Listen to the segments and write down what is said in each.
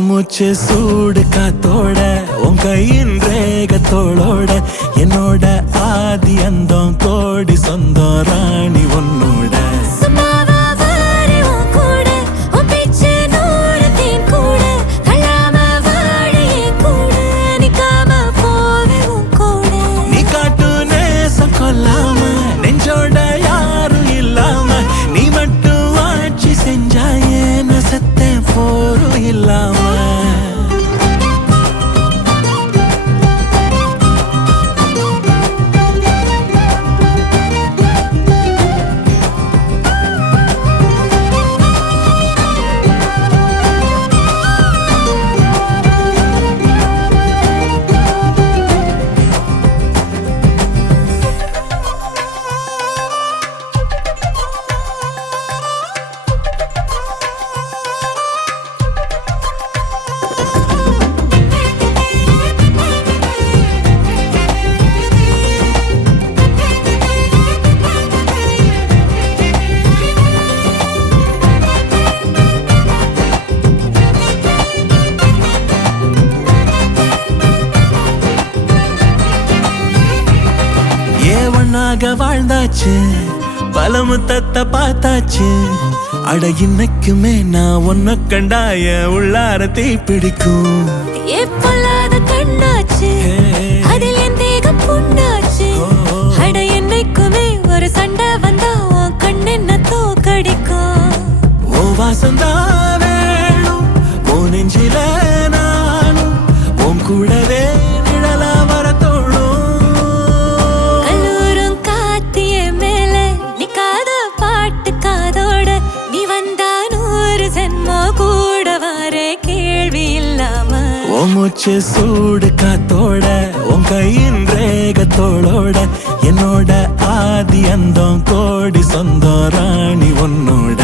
மூச்சு சூடு காத்தோட உன் கையின் ரேகத்தோளோட என்னோட ஆதி அந்தம் கோடி சொந்தம் ராணி உன்னோட நீ காட்டு நேசம் கொல்லாம நெஞ்சோட யாரும் இல்லாம நீ மட்டும் ஆட்சி செஞ்சாயே நசத்தே போரும் இல்லாம வாழ்ந்தாச்சு பல முத்தத்தை பார்த்தாச்சு அட இன்னைக்குமே நான் உன்ன கண்டாய உள்ளார தீ பிடிக்கும் கண்ணாச்சு அதில் என் தேகம் புண்ணாச்சு அட என்னைக்குமே ஒரு சண்டை வந்தா உன் கண்ணென்ன தோக்கடிக்கும் ஓ வாசந்தான் வேணும் ஓ நெஞ்சில நானும் உன் கூடவே நிழலா வர தோணும் மூச்சு சூடு காத்தோட உன் கையின் ரேகத்தோளோட என்னோட ஆதி அந்தம் கோடி சொந்தம் ராணி உன்னோட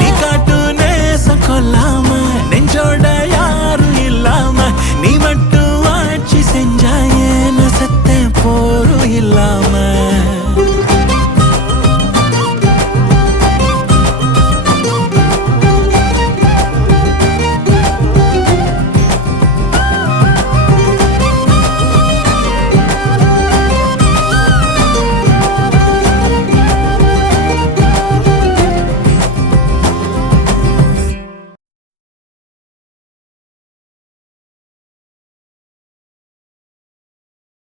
நீ காட்டு நேசம் கொல்லாம நெஞ்சோட யாரும் இல்லாம நீ மட்டும் ஆட்சி செஞ்சாயே நசத்தே போரும் இல்லாம